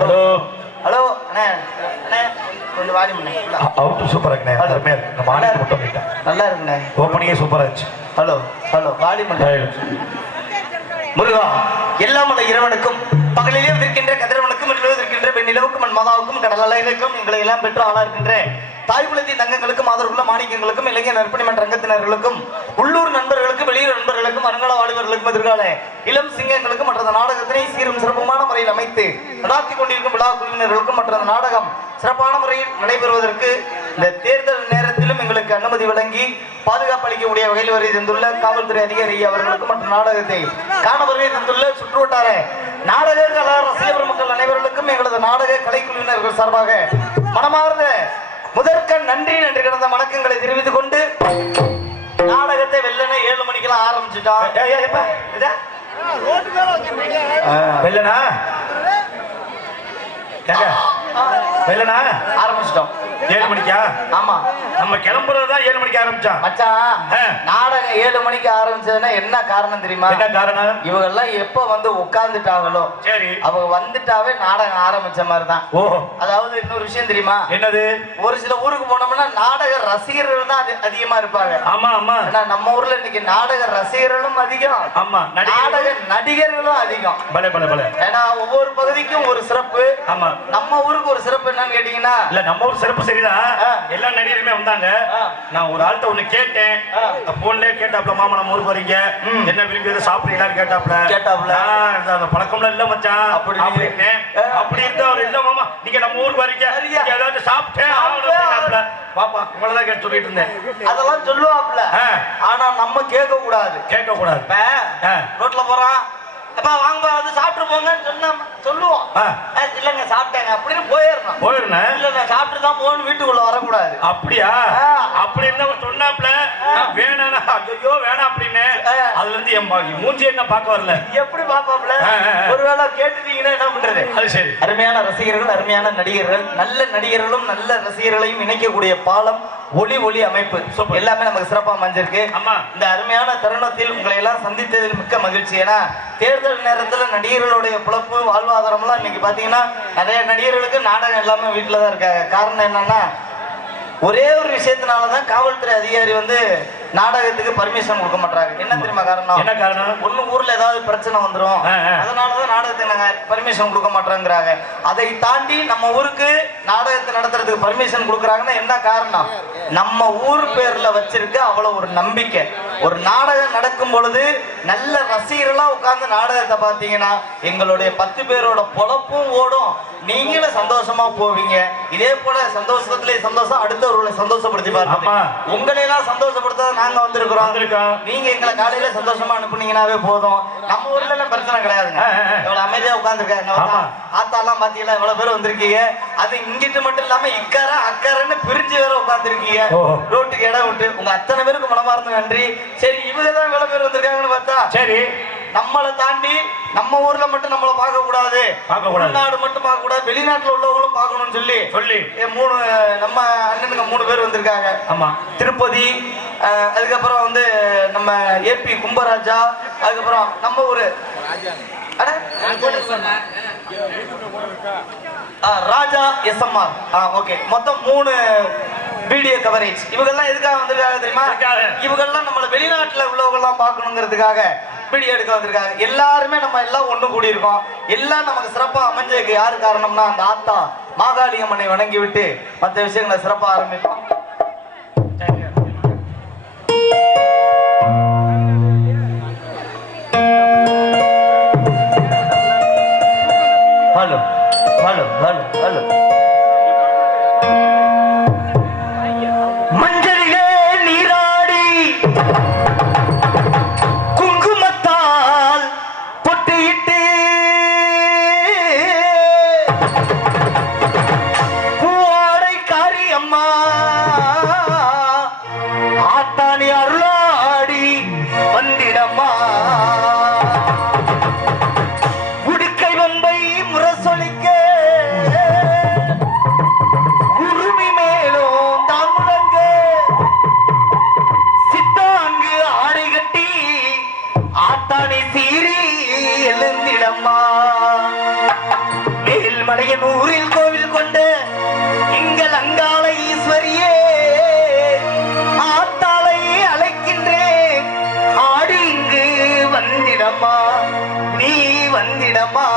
Hello hello அண்ணே அண்ணே கொஞ்சம் வாடி முன்னே அவுட் சூப்பரா இருக்குண்ணே. அருமையா இருக்கு. நம்ம ஆளே மட்டும் போயிட்டேன். நல்லா இருக்குண்ணே. ஓப்பனிங்கே சூப்பரா இருந்துச்சு. ஹலோ ஹலோ வாடி முன்னே முருகா எல்லாமல்ல இறைவனுக்கும் பகலிலே இருக்கின்ற கதிரவனுக்கும் இரவில் இருக்கின்ற பெண்ணிலவுக்கும் மண் மாதாவுக்கும் கடல் அலைகளுக்கும் எங்களை எல்லாம் பெற்று ஆளா இருக்கின்ற தாய்குலத்தின் தங்கங்களுக்கும் ஆதரவுள்ள மாணிக்கங்களுக்கும் இளைஞர் நற்பணி மன்ற ரங்கத்தினர்களுக்கும் உள்ளூர் நண்பர்களுக்கும் வெளியூர் நண்பர்களுக்கும் அருங்கால வாலிபர்களுக்கும் எதிர்கால இளம் சிங்கங்களுக்கும் மற்ற நாடகத்தினை சீரும் சிறப்புமான முறையில் அமைத்து நடாத்தி கொண்டிருக்கும் விழா குழுவினர்களுக்கும் மற்ற நாடகம் சிறப்பான முறையில் நடைபெறுவதற்கு இந்த தேர்தல் நேரத்திலும் எங்களுக்கு அனுமதி வழங்கி பாதுகாப்பு அளிக்கக்கூடிய வகையில் வரை தந்துள்ள காவல்துறை அதிகாரி அவர்களுக்கும் மற்ற நாடகத்தை காண வருகை தந்துள்ள சுற்றுவட்டார நாடக கலா ரசிகர் மக்கள் அனைவர்களுக்கும் எங்களது நாடக கலைக்குழுவினர்கள் சார்பாக மனமார்ந்த முதற்கண் நன்றி கடந்த வணக்கங்களை தெரிவித்துக் கொண்டு நாடகத்தை வெள்ளன 7 மணிக்கெல்லாம் ஆரம்பிச்சுட்டோம். வெள்ளனா வெள்ளனா ஆரம்பிச்சிட்டோம். 7 மணிக்கா? ஆமா, நம்ம கிளம்புறதுதான் 7 மணிக்கு ஆரம்பிச்சா மச்சான். நாடகம் 7 மணிக்கு ஆரம்பிச்சதுன்னா என்ன காரணம் தெரியுமா? என்ன காரணம்? இவங்க எல்லாம் எப்ப வந்து உட்கார்ந்துட்டாங்களோ சரி அவங்க வந்துட்டாவே நாடகம் ஆரம்பிச்ச மாதிரிதான். ஓ, அதாவது இன்னொரு விஷயம் தெரியுமா? என்னது? ஒரு சில ஊருக்கு போனோம்னா நாடக ரசிகர்கள் தான் அதிகமா இருப்பாங்க. ஆமா ஆமா. நம்ம ஊர்ல இன்னைக்கு நாடக ரசிகர்களும் அதிகம், ஆமா, நாடக நடிகர்களும் அதிகம். பலே பலே பலே. ஏன்னா ஒவ்வொரு பகுதிக்கும் ஒரு சிறப்பு. ஆமா, நம்ம ஊருக்கு ஒரு சிறப்பு என்னன்னு கேட்டீங்கன்னா, இல்ல நம்ம ஊர் சிறப்பு சரிதான். எல்லா நடிகருமே வந்தாங்க. நான் ஒரு ஆள்கிட்ட ஒண்ணு கேட்டேன். போன்லயே கேட்டாப்ல, மாமா நம்ம ஊருக்கு வரீங்க, என்ன விரும்பி சாப்பிடுறீங்களான்னு கேட்டாப்ல. அந்த பழக்கம்லாம் இல்ல மச்சான் அப்படின்னு. அப்படி இருந்தா அவர் இல்ல மாமா நீங்க நம்ம ஊருக்கு வரீங்க, ஏதாவது சாப்பிட்டேன் பாப்பா உங்களதான் கேட்டு சொல்லிட்டு இருந்தேன். அதெல்லாம் சொல்லுவாப்ல. ஆனா நம்ம கேட்க கூடாது. ரோட்ல போறான், அப்பா வாங்க வந்து சாப்பிட்டு போங்கன்னு சொல்லுவோம். இல்லங்க சாப்பிட்டேங்க அப்படின்னு போயிடணும். இல்ல நான் சாப்பிட்டு தான் போகணும், வீட்டுக்குள்ள வரக்கூடாது. அப்படியா? அப்படி இருந்தா சொன்னாப்ல வேணாம், ஐயோ வேணாம் அப்படின்னு. அதுல இருந்து என் மூஞ்சி என்ன பார்க்க வரல. எப்படி பாப்பாப்ல? ஒருவேளை கேட்டுட்டீங்கன்னா என்ன பண்றது? அது சரி. அருமையான ரசிகர்கள், அருமையான நடிகர்கள், நல்ல நடிகர்களும் நல்ல ரசிகர்களையும் இணைக்கக்கூடிய பாலம் ஒளி அமைப்பு எல்லாமே நமக்கு சிறப்பா அமைஞ்சிருக்கு. இந்த அருமையான தருணத்தில் உங்களை எல்லாம் சந்தித்ததில் மிக்க மகிழ்ச்சி. ஏன்னா தேர்தல் நேரத்துல நடிகர்களுடைய பிழப்பு வாழ்வாதாரம் எல்லாம் இன்னைக்கு பாத்தீங்கன்னா நிறைய நடிகர்களுக்கு நாடகம் எல்லாமே வீட்டுல தான் இருக்காங்க. காரணம் என்னன்னா, ஒரே ஒரு விஷயத்தினாலதான் காவல்துறை அதிகாரி வந்து நாடகத்துக்கு பர்மிஷன் கொடுக்க மாட்டாங்க. என்ன தெரியுமா காரணம்? என்ன காரணம்? ஒண்ணு ஊர்ல ஏதாவது பிரச்சனை வந்துடும், அதனாலதான் நாடகத்துக்கு நாங்க பர்மிஷன் கொடுக்க மாட்டோங்கிறாங்க. அதை தாண்டி நம்ம ஊருக்கு நாடகத்தை நடத்துறதுக்கு பர்மிஷன் கொடுக்குறாங்கன்னா என்ன காரணம்? நம்ம ஊர் பேர்ல வச்சிருக்க அவ்வளவு ஒரு நம்பிக்கை. ஒரு நாடகம் நடக்கும் பொழுது நல்ல ரசிகர்களா உட்கார்ந்து நாடகத்தை பார்த்தீங்கன்னா எங்களுடைய 10 பேரோட பொழப்பும் ஓடும், நீங்களும் சந்தோஷமா போவீங்க. இதே போல சந்தோஷத்திலே சந்தோஷம், அடுத்தவர்களை சந்தோஷப்படுத்தி பாருங்க. உங்களை எல்லாம் சந்தோஷப்படுத்த நாங்க வந்திருக்கிறோம். நீங்க எங்களை காலையில சந்தோஷமா அனுப்புனீங்கன்னாவே போதும். நம்ம ஊர்ல எல்லாம் பிரச்சனை கிடையாதுங்க. எவ்வளவு அமைதியா உட்கார்ந்துருக்காங்க. ஆத்தாலாம் பாத்தீங்களா எவ்வளவு பேர் வந்திருக்கீங்க. அது இங்கிட்டு மட்டும் இல்லாம இக்கரை அக்கறைன்னு பிரிஞ்சு வேற உட்கார்ந்துருக்கீங்க. ரோட்டுக்கு இடம் விட்டு உங்க அத்தனை பேருக்கு மனமார்ந்த நன்றி. சரி, இவங்கதான் எவ்வளவு பேர் வந்திருக்காங்கன்னு பார்த்தா, சரி நம்மளை தாண்டி நம்ம ஊர்ல மட்டும் நம்மளை பார்க்க கூடாது, உள்நாடு மட்டும் பார்க்க கூடாது, வெளிநாட்டுல உள்ளவங்களும் பார்க்கணும்னு சொல்லி நம்ம அண்ணனுங்க 3 பேர் வந்திருக்காங்க. ஆமா, திருப்பதி, அதுக்கப்புறம் வந்து நம்ம ஏபி கும்பராஜா, அதுக்கப்புறம் நம்ம ஊரு ராஜா SMR. ஓகே, மொத்தம் 3 வீடியோ கவரேஜ். இவங்கெல்லாம் எதுக்காக வந்திருக்காங்க தெரியுமா? இவங்கெல்லாம் நம்மள வெளிநாட்டுல உள்ளவங்க எல்லாம் பார்க்கணுங்கிறதுக்காக வீடியோ எடுக்க வந்திருக்காங்க. எல்லாருமே நம்ம எல்லாம் ஒண்ணு கூடி இருக்கோம். எல்லாம் நமக்கு சிறப்பா அமைஞ்சதுக்கு யாரு காரணம்னா, அந்த ஆத்தா மாகாளி அம்மனை வணங்கி விட்டு மற்ற விஷயங்களை சிறப்பா ஆரம்பிப்போம். Hello hello hello hello. மஞ்சளிலே நீராடி குங்குமத்தால் பொட்டியிட்டு பூவாடை காரி அம்மா ஆத்தாணி அருளாடி வந்திடம்மா. உடுக்கை வம்பை முரசொலிக்க அடையனூரில் கோவில் கொண்டு எங்கள் அங்காள ஈஸ்வரியே ஆத்தாளை அழைக்கின்றேன் ஆடு இங்கு வந்திடமா நீ வந்திடமா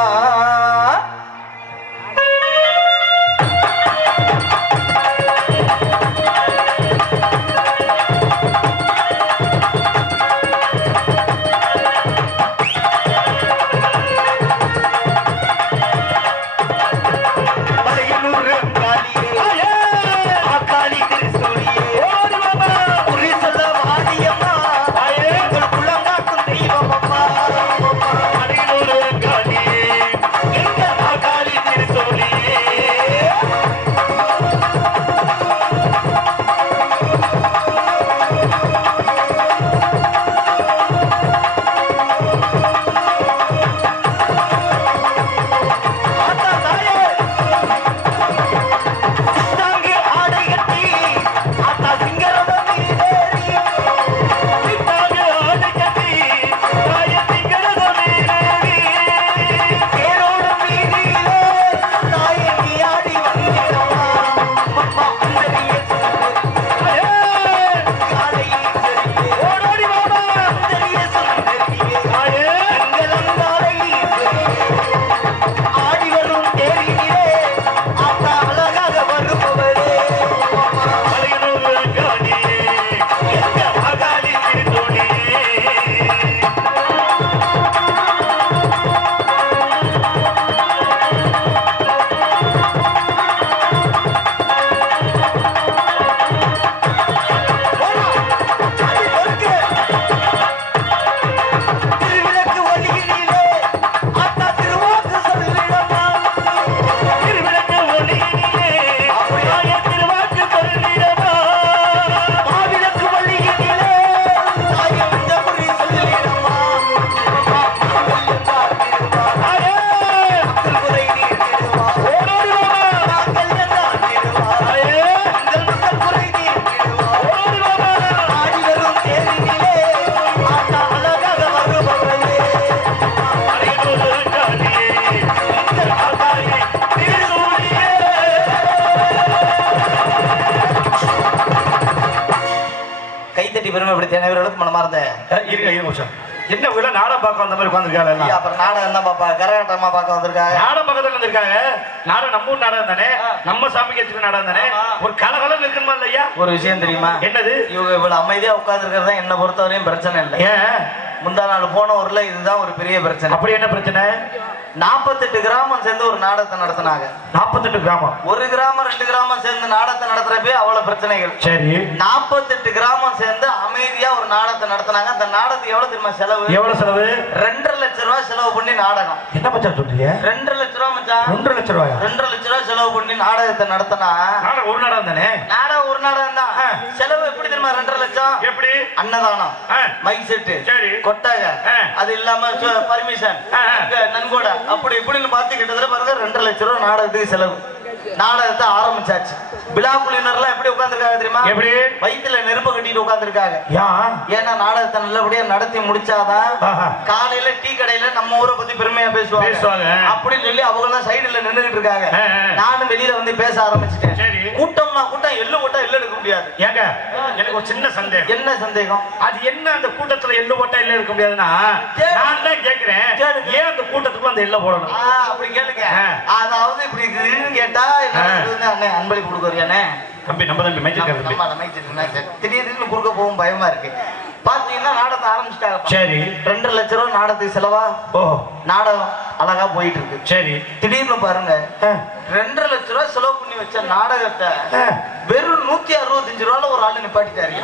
என்ன ஊர்ல நாடகம் பார்க்க வந்த மாதிரி உட்காந்துருக்காங்க. அப்புறம் நாடகம் தான் பாப்பா, கரகாட்டமா பார்க்க வந்திருக்காங்க. நாடகம் பக்கத்துல வந்திருக்காங்க. நாடகம் நம்ம ஊர் நாடகம் தானே, நம்ம சாமிக்கு வச்சுக்க நாடகம் தானே. ஒரு கலகலம் இருக்கணுமா இல்லையா? ஒரு விஷயம் தெரியுமா? என்னது? இவங்க இவ்வளவு அமைதியா உட்கார்ந்து இருக்கிறதா என்ன பொறுத்தவரையும் பிரச்சனை இல்லை. ஏன் முந்தா நாள் போன ஊர்ல இதுதான் ஒரு பெரிய பிரச்சனை. அப்படி என்ன பிரச்சனை? 48 கிராமம் சேர்ந்து ஒரு நாடகத்தை நடத்தினாங்க. 48 கிராமம், ஒரு கிராமம் 2 கிராமம் சேர்ந்து நாடகத்தை நடத்துறப்பே அவ்வளவு பிரச்சனைகள். சரி, 48 கிராமம் சேர்ந்து அமைதியா ஒரு நாடகத்தை நடத்தினாங்க. அந்த நாடகத்துக்கு எவ்வளவு தெரியுமா செலவு? எவ்வளவு செலவு? 2.5 லட்சம் ரூபாய் செலவு பண்ணி நாடகம். என்ன மச்சான் சொல்றீங்க? 2.5 லட்சம் ரூபாய் மச்சான். 2 லட்சம் ரூபாயா? 2.5 லட்சம் ரூபாய் செலவு பண்ணி நாடகத்தை நடத்தினா நாடகம் ஒரு நாடகம் தானே. நாடகம் ஒரு நாடகம் தான். செலவு எப்படி தெரியுமா? 2.5 லட்சம். எப்படி? அன்னதானம், மைக் செட்டு, சரி, கொட்டாக, அது இல்லாம பர்மிஷன், நன்கொடை, அப்படி இப்படின்னு பார்த்து கிட்டத்தட்ட பாருங்க 2.5 லட்சம் ரூபாய் நாடகத்துக்கு செலவு. நாடகத்தை ஆரம்பிச்சாச்சு. விழா குழுவினர்லாம் எப்படி உட்கார்ந்துருக்காங்க தெரியுமா? எப்படி? வயிற்றுல நெருப்பு கட்டிட்டு உட்கார்ந்துருக்காங்க. ஏன்னா நாடகத்தை நல்லபடியா நடத்தி முடிச்சாதான் காலையில டீ கடையில நம்ம ஊரை பத்தி பெருமையா பேசுவாங்க அப்படின்னு சொல்லி அவங்க எல்லாம் சைடுல நின்றுகிட்டு இருக்காங்க. நானும் வெளியில வந்து பேச ஆரம்பிச்சிட்டேன். கூட்டம்னா கூட்டம், எள்ளு போட்டா எள்ளு எடுக்க முடியாது. ஏங்க எனக்கு ஒரு சின்ன சந்தேகம். என்ன சந்தேகம்? அது என்ன அந்த கூட்டத்துல எள்ளு போட்டா எள்ளு எடுக்க முடியாதுன்னா நான் தான் கேக்குறேன், ஏன் அந்த கூட்டத்துக்குள்ள அந்த எள்ள போடணும்? அப்படி கேளுங்க. அதாவது இப்படி இருக்குன்னு கேட்டா அன்பளிப்பு கொடுக்குறியானே தம்பி, நம்ம தம்பி திடீர்னு குறுக்க போகும் பயமா இருக்கு. பாத்தீங்கன்னா நாடகத்தை ஆரம்பிச்சிட்டாங்க. சரி, 2.5 லட்சம் ரூபாய் நாடகத்துக்கு செலவா? நாடகம் அழகா போயிட்டு இருக்கு. சரி, திடீர்னு பாருங்க 2.5 லட்சம் ரூபாய் செலவு பண்ணி வச்ச நாடகத்தை வெறும் 165 ரூபாய்ல ஒரு ஆளு நிப்பாட்டிட்டாரு.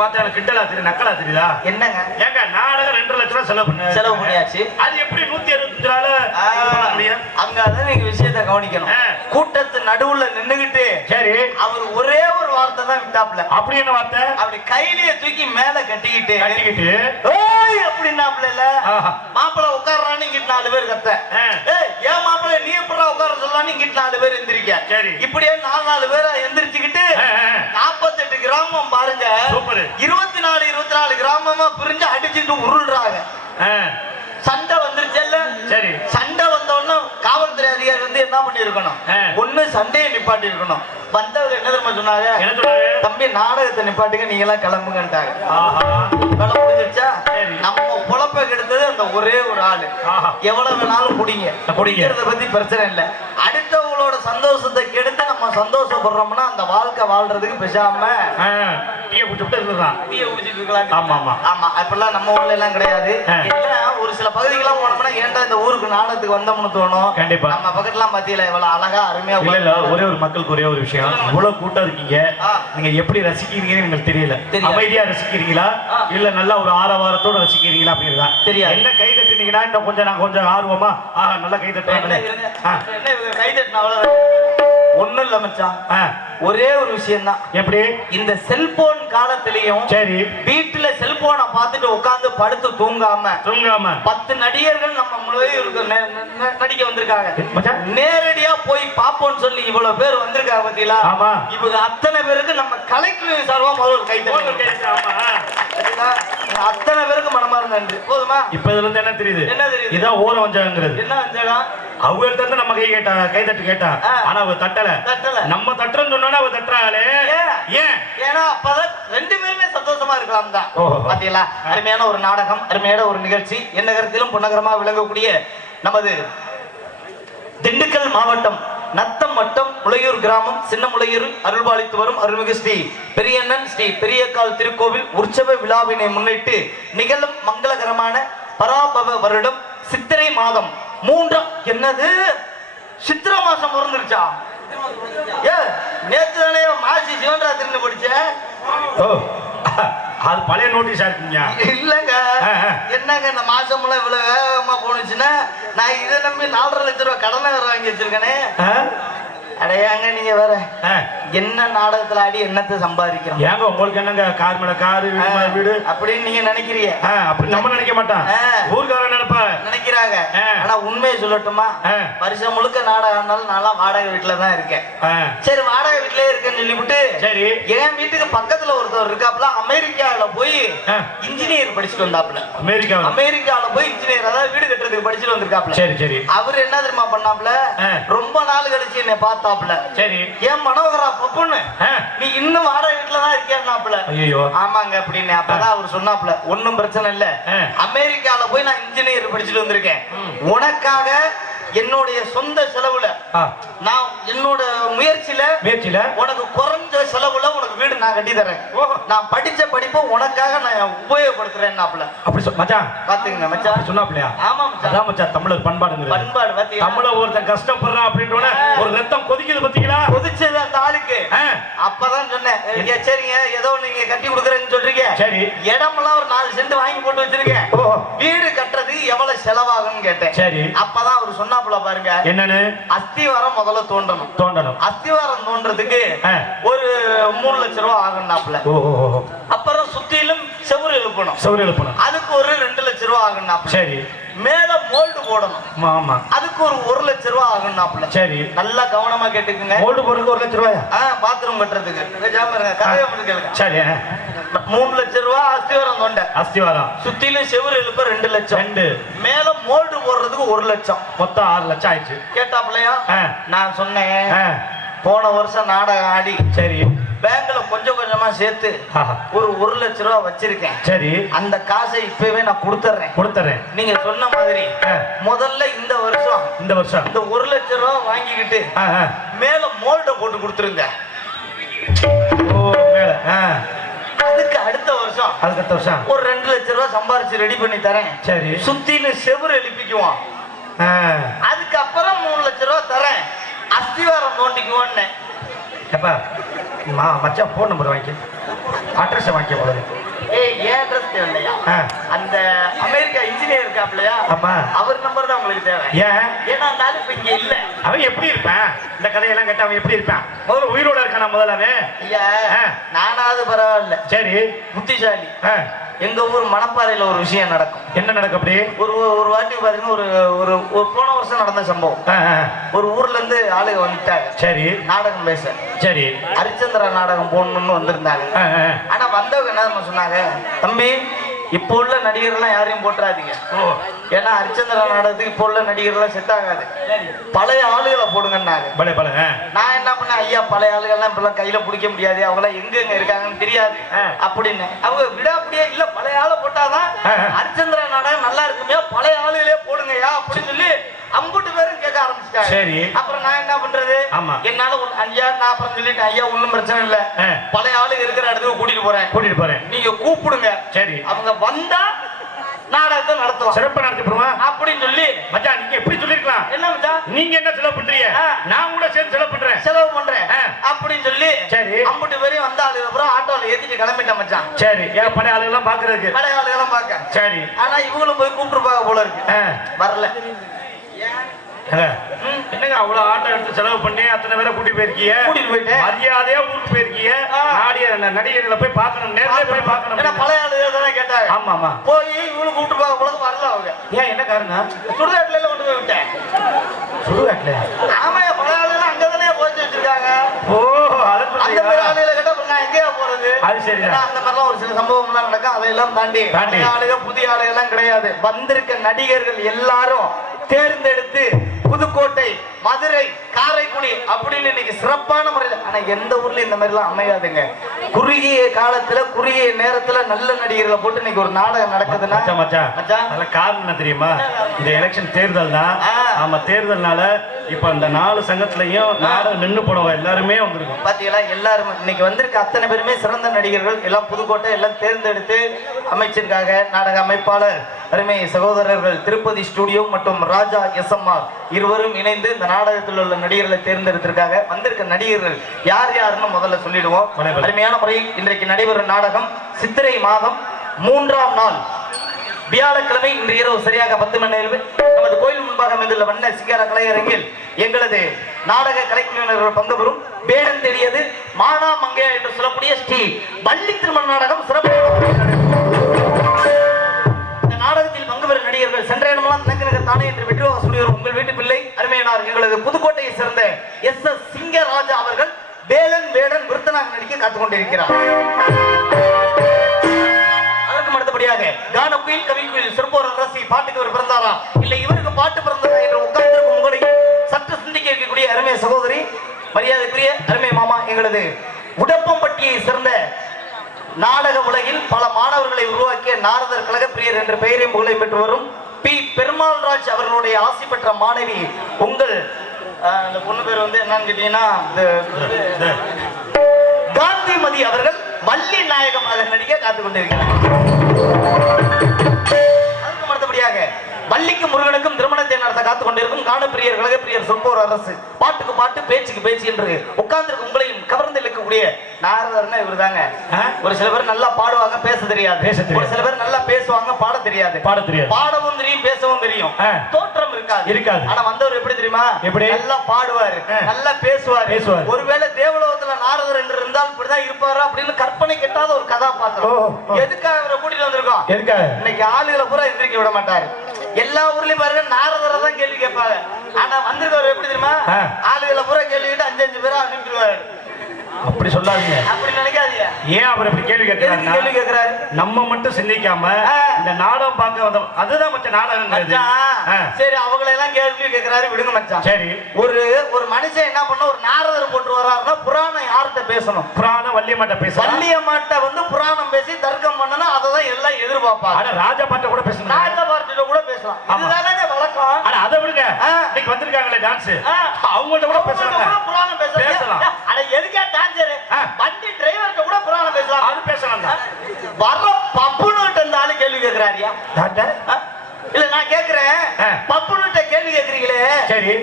பார்த்தா எனக்கு கிண்டலா தெரியும், நக்கலா தெரியுதா? என்னங்க ஏங்க, நாடகம் 2.5 லட்சம் ரூபாய் செலவு பண்ணியாச்சு. அது எப்படி 165 ரூபாய்? அங்கதான் நீங்க விஷயத்தை கவனிக்கணும். கூட்டத்து நடுவுல நின்னுகிட்டு சரி அவர் ஒரே ஒரு வார்த்தை தான் விட்டாப்ல. அப்படி என்ன வார்த்தை? அப்படி கையிலேயே தூக்கி மேல கட்டிக்கிட்டு ஏய் அப்படின்னாப்ல. மாப்பிள்ள உட்கார்றான்னு இங்கிட்டு 4 பேர் கத்த. ஏன் மாப்பிள்ள நீ எப்படா உட்கார சொல்லலான்னு இங்கிட்டு 4 பேர் எந்திரிக்க. சரி, இப்படியே 4 பேரை எந்திரிச்சுக்கிட்டு 48 கிராமம் பாருங்க, 24 கிராமமா பிரிஞ்சு அடிச்சுட்டு உருள்றாங்க. சண்டை வந்துருச்சு. சரி, சண்டை வந்தோடனே நிப்பாட்டி இருக்கணும், ஒண்ணு சண்டையை நிப்பாட்டி இருக்கணும். வந்தவங்க என்ன தெரியுமா சொன்னாங்க? என்ன சொன்னாங்க? தம்பி நாடகத்தை நிப்பாட்டுங்க, நீங்க எல்லாம் கிளம்புங்கன்ட்டாங்க. வேலை முடிஞ்சிருச்சா? நம்ம பொழப்ப கெடுத்தது அந்த ஒரே ஒரு ஆளு. எவ்வளவு வேணாலும் குடிக்கிறத பத்தி பிரச்சனை இல்லை. அடுத்தவங்களோட சந்தோஷத்தை கெடுத்து நம்ம சந்தோஷப்படுறோம்னா அந்த வாழ்க்கை வாழ்றதுக்கு பேசாம டீயை குடிச்சுட்டு இருக்கலாம். டீயை குடிச்சிட்டு இருக்கலாம். ஆமா ஆமா ஆமா. அப்பெல்லாம் நம்ம ஊர்ல எல்லாம் கிடையாது. ஒரு சில பகுதிகள்லாம் போனோம்னா ஏன்டா இந்த ஊருக்கு நாடகத்துக்கு வந்தோம்னு தோணும். கண்டிப்பா. நம்ம பக்கத்துலாம் பாத்தீங்களா எவ்வளவு அழகா அருமையா. இல்ல ஒரே ஒரு மக்களுக்கு ஒரே ஒரு விஷயம், இவ்வளவு கூட்டம் இருக்கீங்க, நீங்க எப்படி ரசிக்கிறீங்கன்னு உங்களுக்கு தெரியல. அமைதியா ரசிக்கிறீங்களா இல்ல நல்லா ஒரு ஆரவாரத்தோட ரசிக்கிறீங்களா அப்படிங்கிறதா தெரியாது. என்ன கை தட்டினீங்கன்னா இன்னும் கொஞ்சம் நான் கொஞ்சம் ஆர்வமா நல்லா கை தட்டுறேன். கை தட்டினா ஒண்ணும் இல்ல மச்சான், ஒரே ஒரு விஷயம் தான். எப்படி? இந்த செல்போன் காலத்திலையும் சரி வீட்டுல செல்போனை பார்த்துட்டு உட்கார்ந்து படுத்து தூங்காம 10 நடிகர்கள் நம்ம முழுவதும் நடிக்க வந்திருக்காங்க. நேரடியா போய் பாப்போம்னு சொல்லி இவ்வளவு பேர் வந்திருக்காங்க பத்தியா? ஆமா. இவங்க அத்தனை பேருக்கு நம்ம கலைக்குழு சார்பா முதல் கை அத்தனை பேருக்கு மனமார்ந்த நன்றி. போதுமா? இப்ப இதுல இருந்து என்ன தெரியுது? என்ன தெரியுது? இதான் ஓர வஞ்சகங்கிறது. என்ன வஞ்சகம்? அவங்கள்ட்ட இருந்து நம்ம கை தட்டு கேட்டா, ஆனா அவ தட்டல. நம்ம தட்டுறோம்னு சொன்னா அவ தட்டுறாளே ஏன்? ஏன்னா அப்பதான் 2 பேருமே சந்தோஷமா இருக்கலாம் தான். பாத்தீங்களா? அருமையான ஒரு நாடகம், அருமையான ஒரு நிகழ்ச்சி, என்ன கருத்திலும் புன்னகரமா விளங்கக்கூடிய நமது திண்டுக்கல் மாவட்டம் நத்தம் வட்டம் முளையூர் கிராமம் சின்ன முளையூர் அருள்பாலித்து வரும் அருள்மிகு ஸ்ரீ பெரியண்ணன் ஸ்ரீ பெரியக்கால் திருக்கோவில் உற்சவ விழாவினை முன்னிட்டு நிகழும் மங்களகரமான பராபவ வருடம் சித்திரை மாதம் 3 என்னது சித்திரை மாசம் பிறந்துருச்சா? நேற்று தானே மாசி சிவன்ராத்திரின்னு படிச்சேன். அது பழைய நோட்டீஸா இருக்குங்க. இல்லங்க, என்னங்க இந்த மாசம் எல்லாம் இவ்வளவு வேகமா போனுச்சுன்னா நான் இதை நம்பி 4.5 லட்சம் ரூபாய் கடனை வேற வாங்கி வச்சிருக்கேனே. அடையாங்க நீங்க வேற என்ன நாடகத்துல ஆடி என்னத்தை சம்பாதிக்கிறோம்? ஏங்க உங்களுக்கு என்னங்க கார் மேல காரு வீடு அப்படின்னு நீங்க நினைக்கிறீங்க? அப்படி நம்ம நினைக்க மாட்டோம், ஊர்காரன் நினைக்கிறாங்க. ஆனா உண்மையை சொல்லட்டுமா, வருஷம் முழுக்க நாடகம் நான் வாடகை வீட்டுல தான் இருக்கேன். சரி வாடகை வீட்டுல இருக்கேன்னு சொல்லிவிட்டு சரி என் வீட்டுக்கு பக்கத்துல ஒருத்தர் இருக்காப்ல அமெரிக்காவில போய் இன்ஜினியர் படிச்சுட்டு வந்தாப்ல. அமெரிக்காவில போய் இன்ஜினியர், அதாவது வீடு கட்டுறதுக்கு படிச்சுட்டு வந்திருக்காப்ல. சரி சரி. அவர் என்ன தெரியுமா பண்ணாப்ல, ரொம்ப நாள் கழிச்சு என்னை பார்த்தா சரி ஏன் மனோகரா பப்புன்னு நீ இன்னும் வாடகை வீட்டுல தான் இருக்கியாப்ல. ஐயோ ஆமாங்க அப்படின்னு. அப்பதான் அவர் சொன்னாப்ல, ஒன்னும் பிரச்சனை இல்ல, அமெரிக்கால போய் நான் இன்ஜினியர் படிச்சுட்டு வந்திருக்கேன், உனக்காக என்னுடைய சொந்த செலவுல நான் என்னோட முயற்சியில உனக்கு குறைஞ்ச செலவுல உனக்கு வீடு நான் கட்டி தரேன், நான் படிச்ச படிப்பை உனக்காக நான் உபயோகப்படுத்துறேன். அப்படி மச்சான் பாத்துங்க மச்சான் சொன்னாப்லையா? ஆமா மச்சான். மச்சான் தமிழர் பண்பாடு பாத்தீங்க, தமிழ ஒருத்தன் கஷ்டப்படுறான் அப்படின்ற ஒரு ரத்தம் கொதிக்குது பாத்தீங்களா? கொதிச்சது அந்த ஆளுக்கு. அப்பதான் சொன்னேன், சரிங்க ஏதோ நீங்க கட்டி கொடுக்குறேன்னு சொல்றீங்க, சரி இடமெல்லாம் ஒரு 4 சென்ட் வாங்கி போட்டு வச்சிருக்கேன், வீடு கட்டுறதுக்கு எவ்வளவு செலவாகும்னு கேட்டேன். சரி அப்பதான் அவர் சொன்னா பாருங்க என்னன்னு, அஸ்திவாரம் முதல்ல தோண்டணும். அஸ்திவாரம் தோன்றதுக்கு ஒரு 3 லட்சம் ரூபாய் ஆகும்னாப்ல. அப்புறம் சுத்திலும் செவுரு எழுப்பணும், அதுக்கு ஒரு 2 லட்சம் ரூபாய் ஆகும்னாப்ல. சரி மேல மோல்டு போடணும், ஆமா அதுக்கு ஒரு 1 லட்சம் ரூபாய் ஆகும்னாப்ல. சரி நல்லா கவனமா கேட்டுக்குங்க, மோல்டு போடுறதுக்கு 1 லட்சம் ரூபாயா? பாத்ரூம் கட்டுறதுக்கு கதையை கேளுங்க. சரி 3 லட்சம் ரூபாய் அஸ்திவாரம் சுத்திலும் செவுரு எழுப்ப 2 லட்சம், மேல மோல்டு போடுறதுக்கு 1 லட்சம், மொத்தம் 6 லட்சம் ஆயிடுச்சு. கேட்டாப்லையா? நான் சொன்னேன் போன வருஷம் நாடகம் ஆடி சரி பேங்க்ல கொஞ்சம் கொஞ்சமா சேர்த்து ஒரு 1 லட்சம் ரூபாய் வச்சிருக்கேன். சரி அந்த காசை இப்பவே நான் கொடுத்துறேன். நீங்க சொன்ன மாதிரி முதல்ல இந்த வருஷம் இந்த 1 லட்சம் ரூபாய் வாங்கிக்கிட்டு மேல மோல்ட போட்டு கொடுத்துருங்க. அதுக்கு அடுத்த வருஷம் ஒரு 2 லட்சம் ரூபாய் சம்பாரிச்சு ரெடி பண்ணி தரேன். சரி சுத்தின்னு செவுரு எழுப்பிக்குவோம். அதுக்கப்புறம் 3 லட்சம் ரூபாய் தரேன், அஸ்திவாரம் தோண்டிக்குவோன்னு. எப்பா மச்சான் போன் நம்பர் வாங்கி அட்ரஸ் வாங்கி போடுது. ஏன் அட்ரஸ் தேவையா? அந்த அமெரிக்கா இன்ஜினியர் இருக்காப்லையா, அவர் நம்பர் தான் உங்களுக்கு தேவை. ஏன்னா அந்த ஆளு இப்ப இங்க இல்ல. அவன் எப்படி இருப்பான்? இந்த கதையெல்லாம் கேட்டா அவன் எப்படி இருப்பான்? முதல்ல உயிரோட இருக்கானா முதலாவே? நானாவது பரவாயில்ல. சரி புத்திசாலி. எங்க ஊர் மணப்பாறையில ஒரு விஷயம் நடக்கும். என்ன நடக்கும்? அப்படி ஒரு வாட்டி பாத்தீங்கன்னா ஒரு போன வருஷம் நடந்த சம்பவம். ஒரு ஊர்ல இருந்து ஆளுங்க வந்துட்டாங்க. சரி நாடகம் பேச. சரி ஹரிச்சந்திரா நாடகம் போடணும்னு வந்திருந்தாங்க. ஆனா வந்தவங்க என்ன சொன்னாங்க, தம்பி இப்போ உள்ள நடிகர்லாம் யாரையும் போட்டுறாதீங்க. ஏன்னா ஹரிச்சந்திரா நாடகத்துக்கு இப்போ உள்ள நடிகர்லாம் செட் ஆகாது. பழைய ஆளுகளை போடுங்கன்னாங்க. நான் என்ன பண்ணேன், ஐயா பழைய ஆளுகள்லாம் இப்பெல்லாம் கையில பிடிக்க முடியாது, அவங்களாம் எங்க இருக்காங்கன்னு தெரியாது அப்படின்னு. அவங்க விடாப்படியே இல்ல பழைய ஆளை போட்டாதான் ஹரிச்சந்திரா நாடகம் நல்லா இருக்குமே, பழைய ஆளுகளே போடுங்கயா அப்படின்னு சொல்லி அம்புட்டு பேரும் கேட்க ஆரம்பிச்சிட்டாங்க. சரி. அப்புறம் நான் என்ன பண்றது, என்னால ஐயா நான் அப்புறம் சொல்லிட்டேன், ஐயா ஒண்ணும் பிரச்சனை இல்ல, பழைய ஆளுங்க இருக்கிற இடத்துக்கு கூட்டிட்டு போறேன், நீங்க கூப்பிடுங்க. சரி. அவங்க வந்தா நாடகத்தை நடத்துவோம், சிறப்பா நடத்திடுமா அப்படின்னு சொல்லி. மச்சான் நீங்க எப்படி சொல்லிருக்கலாம், என்ன மச்சான் நீங்க என்ன செலவு பண்றீங்க, நான் கூட சேர்ந்து செலவு பண்றேன் அப்படின்னு சொல்லி. சரி. அம்புட்டு பேரையும் வந்த ஆளுக்கு அப்புறம் ஆட்டோல ஏத்திட்டு கிளம்பிட்டேன் மச்சான். சரி. ஏன் பழைய ஆளுகெல்லாம் பாக்குறதுக்கு, பழைய ஆளுகெல்லாம் பாக்க. சரி. ஆனா இவங்களும் போய் கூப்பிட்டுருப்பாங்க போல இருக்கு, வரல. என்னங்க அவ்வளவு ஆட்டம் எடுத்து செலவு பண்ணி அத்தனை பேரை கூட்டிட்டு போயிருக்கீங்க, மரியாதையா ஊருக்கு போயிருக்கீங்க, நடிகர்களை போய் பார்க்கணும், நேர்ல போய் பார்க்கணும். பழைய ஆளுகள் தானே கேட்டாங்க. ஆமா ஆமா. போய் இவங்களும் கூப்பிட்டு போக போல வரல அவங்க. ஏன் என்ன காரணம், சுடுகாட்டுல கொண்டு போய் விட்டேன். சுடுகாட்டுல? ஆமா, பழைய ஆளுகள் அங்கதானே போச்சு வச்சிருக்காங்க. ஓ, அந்த மாதிரி ஆளுகளை கேட்டா நான் எங்கேயா போறது. அது சரி. அந்த மாதிரிலாம் ஒரு சில சம்பவம் எல்லாம் நடக்கும், அதையெல்லாம் தாண்டி ஆளுக புதிய ஆளுகள் எல்லாம் கிடையாது. வந்திருக்க நடிகர்கள் எல்லாரும் தேர்ந்தெடுத்து புதுக்கோட்டை, மதுரை, காரைக்குடி அப்படின்னு இன்னைக்கு சிறப்பான முறையில். ஆனா எந்த ஊர்ல இந்த மாதிரி எல்லாம் அமையாதுங்க. குறுகிய காலத்துல குறுகிய நேரத்துல நல்ல நடிகர்களை போட்டு இன்னைக்கு ஒரு நாடகம் நடக்குதுன்னா நல்ல காரணம் என்ன தெரியுமா, இந்த எலெக்ஷன் தேர்தல் தான். ஆமா, தேர்தல்னால இப்ப அந்த 4 சங்கத்திலையும் நாடகம் நின்று போனவங்க எல்லாருமே வந்திருக்கும் பாத்தீங்களா. எல்லாருமே இன்னைக்கு வந்திருக்க அத்தனை பேருமே சிறந்த நடிகர்கள், எல்லாம் புதுக்கோட்டை எல்லாம் தேர்ந்தெடுத்து அமைச்சிருக்காங்க. நாடக அமைப்பாளர் அருமை சகோதரர்கள் திருப்பதி ஸ்டுடியோ மற்றும் ராஜா SMR இருவரும் இணைந்து இந்த நாடகத்தில் உள்ள நடிகர்களை தேர்ந்தெடுத்திருக்காங்க. வந்திருக்க நடிகர்கள் யார் யாருன்னு முதல்ல சொல்லிடுவோம். அருமையான முறையில் இன்றைக்கு நடைபெறும் நாடகம் சித்திரை மாதம் 3ஆம் நாள் வியாழக்கிழமை இன்று இரவு சரியாக 10 மணி நேரம் நமது கோயில் முன்பாக அமைந்துள்ள வண்ண சிங்கார கலையரங்கில் எங்களது நாடக கலைக்குழுவினர்கள் பங்கு பெறும் வேடம் தெரியாது மானா மங்கையா என்று சொல்லக்கூடிய ஸ்ரீ வள்ளி திருமண நாடகம் சிறப்பு. நாடகத்தில் பங்கு பெறும் நடிகர்கள் சென்ற இடமெல்லாம் நகர் தானே என்று வெற்றிவாக சொல்லிவரும் உங்கள் வீட்டு பிள்ளை அருமையானார் எங்களது புதுக்கோட்டையை சேர்ந்த SS சிங்கராஜா அவர்கள் வேலன் வேடன் விருத்தனாக நடிக்க காத்துக் கொண்டிருக்கிறார். அதற்கும் அடுத்தபடியாக கான குயில் கவி குயில் சிறப்போர் அரசி பாட்டுக்கு ஒரு பிறந்தாரா இல்லை இவருக்கு பாட்டு பிறந்ததா என்று உட்கார்ந்திருக்கும் உங்களையும் சற்று சிந்திக்க இருக்கக்கூடிய அருமை சகோதரி மரியாதைக்குரிய அருமை மாமா எங்களது உடப்பம்பட்டியை சேர்ந்த நாடக உலகில் பல மாணவர்களை உருவாக்கிய நாரதர் கழகப்பிரியர் என்ற பெயரையும் புகழை பெற்று வரும் பி பெருமாள்ராஜ் அவர்களுடைய ஆசி பெற்ற மாணவி உங்கள் அந்த பொண்ணு பேர் வந்து என்னன்னு கேட்டீங்கன்னா காந்திமதி அவர்கள் வள்ளி நாயகமாக நடிக்க காத்துக் கொண்டிருக்கிறார். அதற்கு அடுத்தபடியாக வள்ளிக்கு முருகனுக்கும் திருமணத்தை நடத்த காத்துக் கொண்டிருக்கும் காணப்பிரியர் கழகப்பிரியர் சொல்போர் அரசு பாட்டுக்கு பாட்டு பேச்சுக்கு பேச்சு என்று உட்கார்ந்து உங்களையும் கவர்ந்து இழுக்கக்கூடிய நாரதர்னா இவர் தாங்க. ஒரு சில பேர் நல்லா பாடுவாங்க, பேச தெரியாது. ஒரு சில பேர் நல்லா பேசுவாங்க, பாட தெரியாது. பாடவும் தெரியும், பேசவும் தெரியும், தோற்றம் இருக்காது. ஆனா வந்தவர் எப்படி தெரியுமா, எப்படி நல்லா பாடுவாரு, நல்லா பேசுவாரு. ஒருவேளை தேவலோகத்துல நாரதர் என்று இருந்தால் இப்படிதான் இருப்பாரு அப்படின்னு கற்பனை கெட்டாத ஒரு கதாபாத்திரம். எதுக்காக அவரை கூட்டிட்டு வந்திருக்கோம், இன்னைக்கு ஆளுகளை பூரா எந்திரிக்க விட மாட்டாரு. எல்லா ஊர்லயும் பாருங்க நாரதரை தான் கேள்வி கேட்பாங்க. ஆனா வந்திருக்கவர் எப்படி தெரியுமா, ஆளுகளை பூரா கேள்வி கேட்டு 5 பேரா அனுப்பிடுவாரு. அப்படி சொல்லாதீங்க, அப்படி நினைக்காதீங்க. ஏன் அவர் இப்படி கேள்வி கேட்கிறாரு, நம்ம மட்டும் சிந்திக்காம இந்த நாடகம் பார்க்க வந்த அதுதான் மச்சான் நாடகம். சரி, அவங்களை எல்லாம் கேள்வி கேட்கிறாரு, விடுங்க மச்சான். சரி, ஒரு மனுஷன் என்ன பண்ண ஒரு நாரதர் போட்டு வர்றாருன்னா புராணம் யார்கிட்ட பேசணும், புராணம் வள்ளியம்மாட்ட பேசணும். வள்ளியம்மாட்ட வந்து புராணம் பேசி தர்க்கம் பண்ணணும், அததான் எல்லாம் எதிர்பார்ப்பாங்க. ராஜபாட்ட கூட பேசணும், ராஜபாட்ட கூட பேசலாம், இதுதானே வழக்கம். ஆனா அதை விடுங்க, இன்னைக்கு வந்திருக்காங்களே டான்ஸ், அவங்கள்ட்ட கூட பேசலாம், புராணம் பேசலாம். அட எதுக்கே டான்ஸ், வண்டி டிரைவர்கிட்ட கூட புராணம் பேசலாம், அது பேசலாம். வர்ற பப்புனுட்ட இந்த ஆளு கேள்வி கேட்கிறாரியா இல்ல, நான் கேக்குறேன், பப்புனுட்ட கேள்வி கேக்குறீங்களே, சரி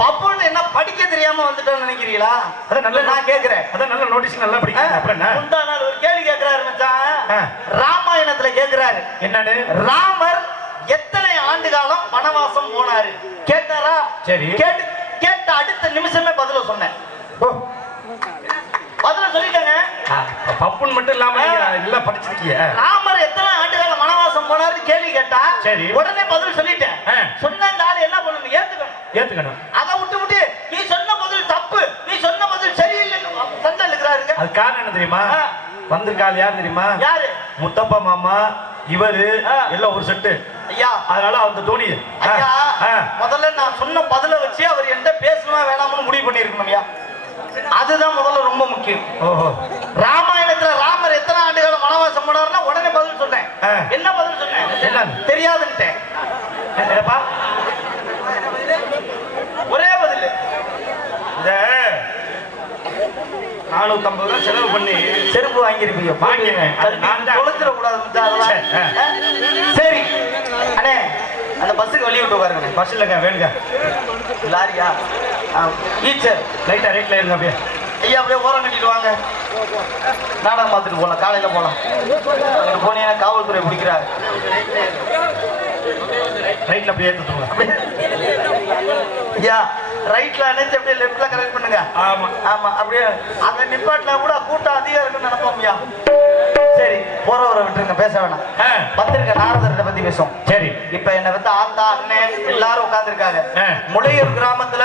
பப்புன்னு என்ன படிக்க தெரியாம வந்துட்டோம்னு நினைக்கிறீங்களா? அதான் நல்ல நான் கேக்குறேன், அதான் நல்ல நோட்டீஸ் நல்லா படிக்கிறேன். அப்புறம் என்ன முந்தா நாள் ஒரு கேள்வி கேக்குறாரு மச்சான், ராமாயணத்துல கேக்குறாரு, என்னன்னு ராமர் எத்தனை ஆண்டு காலம் வனவாசம் போனாரு கேட்டாரா? சரி, கேட்ட அடுத்த நிமிஷமே பதில சொன்னேன். பதில சொல்லிட்டேங்க, பப்புன் மட்டும் இல்லாம எல்லாம் படிச்சிருக்கீங்க. ராமர் எத்தனை ஆண்டு காலம் வனவாசம் போனாரு கேள்வி கேட்டா, சரி உடனே பதில் சொல்லிட்டேன். சொன்ன இந்த ஆளு என்ன பண்ணணும், ஏத்துக்கணும். அதை விட்டு நீ சொன்ன பதில் தப்பு, நீ சொன்ன பதில் சரியில்லை சண்டை இருக்கிறாருங்க. அது காரணம் என்ன தெரியுமா, வந்திருக்காள் யார் தெரியுமா, யாரு? முத்தப்பா மாமா இவரு எல்லாம் ஒரு செட்டு ஐயா. அதனால அந்த தோனி ஐயா முதல்ல நான் சொன்ன பதில வச்சு அவர் எந்த பேசணுமா வேணாம்னு முடிவு பண்ணிருக்கணும் ஐயா. அதுதான் முதல்ல ரொம்ப முக்கியம். ஓஹோ. ராமாயணத்துல ராமர் எத்தனை ஆண்டுகள் வனவாசம் போனார்னா உடனே பதில் சொன்னேன். என்ன பதில் சொன்னேன்? என்ன தெரியாதுன்னுட்டேன். ஒரே பதில். இந்த 450 ரூபாய் செலவு பண்ணி செருப்பு வாங்கிருப்பீங்க. சரி அண்ணே, அந்த பஸ்ஸுக்கு வெளியே விட்டு உட்காருங்க. பஸ் இல்லைங்க, வேணுங்க. லாரியா? டீச்சர் லைட்டா ரைட்ல இருங்க. அப்படியே ஐயா அப்படியே ஓரம் கட்டிட்டு வாங்க. நாடகம் பார்த்துட்டு போகலாம், காலையில போகலாம். அங்கே போனீங்கன்னா காவல்துறை பிடிக்கிறாங்க. ரைட்ல அப்படியே ஏற்றுங்க. ஐயா ரைட்ல அணைச்சு அப்படியே லெஃப்ட்ல கரெக்ட் பண்ணுங்க. ஆமா ஆமா, அப்படியே அந்த நிப்பாட்டில கூட கூட்டம் அதிகம் இருக்குன்னு நினைப்போம் ஐயா. சரி, போறவரை விட்டுருங்க, பேச வேணாம். வந்திருக்க நாரதர்கிட்ட பத்தி பேசுவோம். சரி. இப்ப என்னை வந்து ஆத்தா அண்ணன் எல்லாரும் உட்கார்ந்துருக்காங்க. முளையூர் கிராமத்துல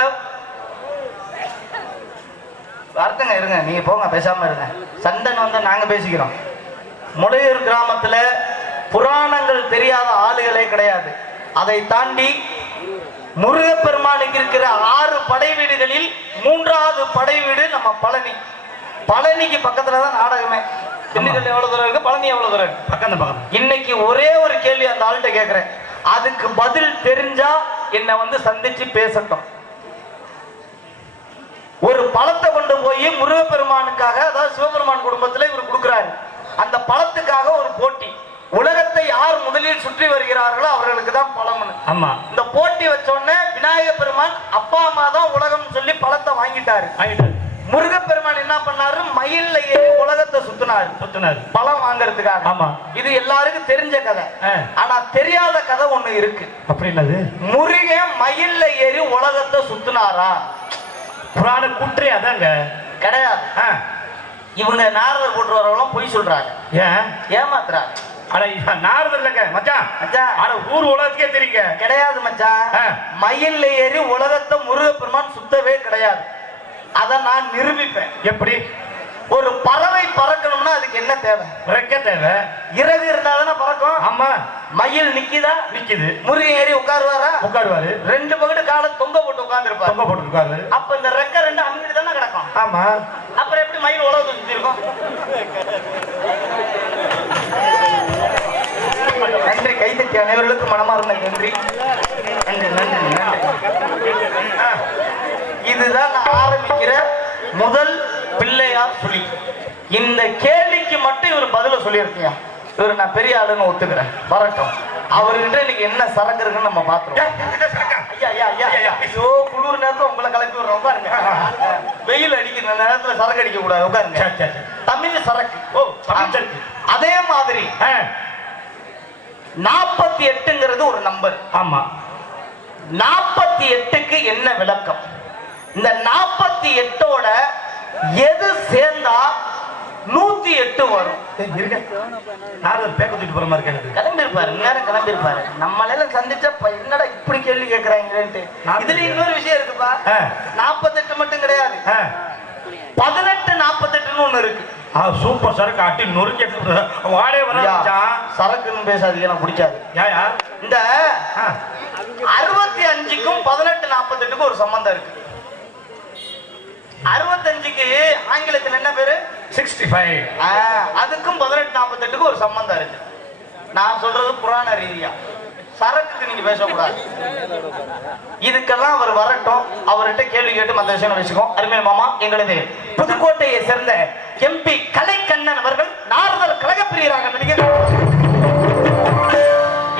அர்த்தங்க இருங்க, நீங்க போங்க, பேசாம இருங்க. சண்டன் வந்து நாங்க பேசிக்கிறோம். முளையூர் கிராமத்துல புராணங்கள் தெரியாத ஆளுகளே கிடையாது. அதை தாண்டி முருகப்பெருமானுக்கு இருக்கிற 6 படை வீடுகளில் 3வது படை வீடு நம்ம பழனி. பழனிக்கு பக்கத்துல தான் நாடகமே. திண்டுக்கல் எவ்வளவு தூரம் இருக்கு, பழனி எவ்வளவு தூரம் இருக்கு? பக்கம். இன்னைக்கு ஒரே ஒரு கேள்வி அந்த ஆள்கிட்ட கேட்கிறேன், அதுக்கு பதில் தெரிஞ்சா என்ன வந்து சந்திச்சு பேசட்டும். ஒரு பழத்தை கொண்டு போய் முருகப்பெருமானுக்காக, அதாவது சிவபெருமான் குடும்பத்துல இவர் கொடுக்கிறாரு. அந்த பழத்துக்காக ஒரு போட்டி. உலகத்தை யார் முதலில் சுற்றி வருகிறார்களோ அவர்களுக்கு தான் பழம். ஆமா. இந்த போட்டி வச்ச உடனே விநாயக பெருமான் அப்பா அம்மா தான் உலகம் சொல்லி பழத்தை வாங்கிட்டாரு. முருகப்பெருமான் என்ன பண்ணாரு? மயில்ல ஏறி உலகத்தை சுத்தினாரு பழம் வாங்கறதுக்காக. ஆமா. இது எல்லாருக்கும் தெரிஞ்ச கதை. ஆனா தெரியாத கதை ஒண்ணு இருக்கு. அப்படி என்னது? முருகன் மயில்ல ஏறி உலகத்தை சுத்தினாரா? புராண குற்றே அதாங்க கிடையாது. இவங்க நாரதர் போட்டு வரவங்க பொய் சொல்றாங்க. ஏமாத்துறாங்க. அட நாரதர் இல்லங்க மச்சான். அட ஊர் உலகத்துக்கே தெரியுங்க. கிடையாது மச்சான். மயில்ல ஏறி உலகத்தை முருகப்பெருமான் சுத்தவே கிடையாது. அதை நான் நிரூபிப்பேன். எப்படி? ஒரு பறவை பறக்கணும்னா அதுக்கு என்ன தேவை? ரெக்க தேவை. இறகு இருந்தாதானே பறக்கும். ஆமா. மயில் நிக்குதா? நிக்குது. முருகன் ஏறி உட்காருவாரா? உட்காருவாரு. 2 பக்கத்து காலை தொங்க போட்டு உட்கார்ந்துருப்பாரு. தொங்க போட்டு உட்காரு. அப்ப இந்த ரெக்க 2 அங்கிட்டு தானே கிடக்கும். ஆமா. அப்புறம் எப்படி மயில் உலகத்தை சுத்தி இருக்கும்? நன்றி. கைதட்டி அனைவர்களுக்கும் மனமார்ந்த நன்றி. நன்றி நன்றி நன்றி. இதுதான் நான் ஆரம்பிக்கிற முதல் பிள்ளையார் சொல்லி. இந்த கேள்விக்கு மட்டும் இவர் பதில சொல்லியிருக்கியா? இவர் நான் பெரிய ஆளுன்னு ஒத்துக்கிறேன், வரட்டும். அவர்கிட்ட இன்னைக்கு என்ன சரக்கு இருக்குன்னு நம்ம பாத்துருவோம். ஐயோ, குளிர் நேரத்துல உங்களை கிளப்பி விடுறோம், உட்காருங்க. வெயில் அடிக்கிற நேரத்துல சரக்கு அடிக்க கூடாது, உட்காருங்க. தமிழ் சரக்கு. ஓ, தமிழ் சரக்கு. அதே மாதிரி 48ங்கிறது ஒரு நம்பர். ஆமா. 48க்கு என்ன விளக்கம்? இந்த 48ஓட எது சேர்ந்தா 108 வரும்? பேக்கத்துட்டு போற மாதிரி இருக்கு. கிளம்பிருப்பாரு, நேரம் கிளம்பிருப்பாரு. நம்மளால சந்திச்ச என்னடா இப்படி கேள்வி கேட்கறாங்கன்ட்டு. இதுல இன்னொரு விஷயம் இருக்குப்பா. 48 மட்டும் கிடையாது, 18 48ன்னு ஒண்ணு இருக்கு. சூப்பர் சரக்கு அட்டி நொறுக்கி வாடே வர. சரக்குன்னு பேசாதீங்க, எனக்கு பிடிக்காது. இந்த 65க்கும் 18 48க்கும் ஒரு சம்பந்தம் இருக்கு. 65க்கு ஆங்கிலத்தில் என்ன பேரு? 65. அதுக்கும் 18 48க்கும் ஒரு சம்பந்தம் இருக்கு. நான் சொல்றது புராண ரீதியா, சரக்குக்கு நீங்க பேசக்கூடாது. இதுக்கெல்லாம் அவர் வரட்டும், அவர்கிட்ட கேள்வி கேட்டு மற்ற விஷயம் வச்சுக்கோம். அருமை மாமா, எங்களது புதுக்கோட்டையை சேர்ந்த MP கலைக்கண்ணன் அவர்கள் நாரதர் கழகப்பிரியராக நடிகர்.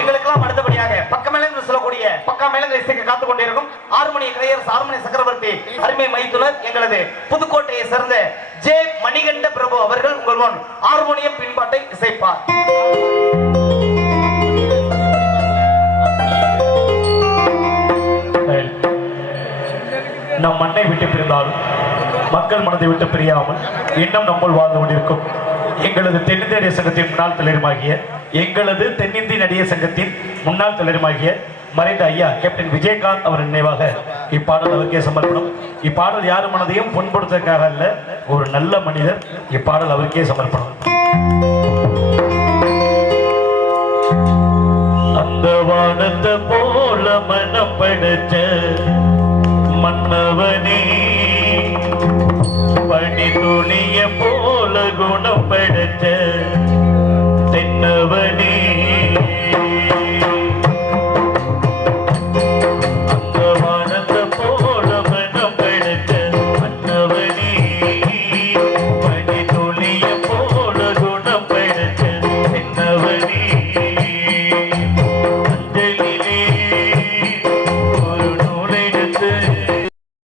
எங்களுக்கெல்லாம் அடுத்தபடியாக பக்கமேளங்கள் சொல்லக்கூடிய பக்கா மேளங்களை இசைக்க காத்துக் கொண்டிருக்கும் ஹார்மோனிய கலைஞர் ஹார்மோனிய சக்கரவர்த்தி அருமை மைத்துனர் எங்களது புதுக்கோட்டையை சேர்ந்த ஜே மணிகண்ட பிரபு அவர்கள் உங்கள் முன் ஹார்மோனியம் பின்பாட்டை இசைப்பார். நம் மண்ணை விட்டு பிரிந்தாலும் மக்கள் மனதை விட்டு பிரியாமல் இன்னும் நம்மள் வாழ்ந்து கொண்டிருக்கும் எங்களது தென்னிந்திய நடிகர் சங்கத்தின் முன்னாள் தலைவருமாகிய முன்னாள் தலைவருமாகிய மறைந்த ஐயா கேப்டன் விஜயகாந்த் அவர் நினைவாக இப்பாடல் அவருக்கே சமர்ப்பணம். இப்பாடல் யார் மனதையும் புண்படுத்துவதற்காக அல்ல, ஒரு நல்ல மனிதர். இப்பாடல் அவருக்கே சமர்ப்பணம். அந்த வானத்தை போல மனம் படைச்ச மன்னவனே பனி துணிய போல குணம் படைச்ச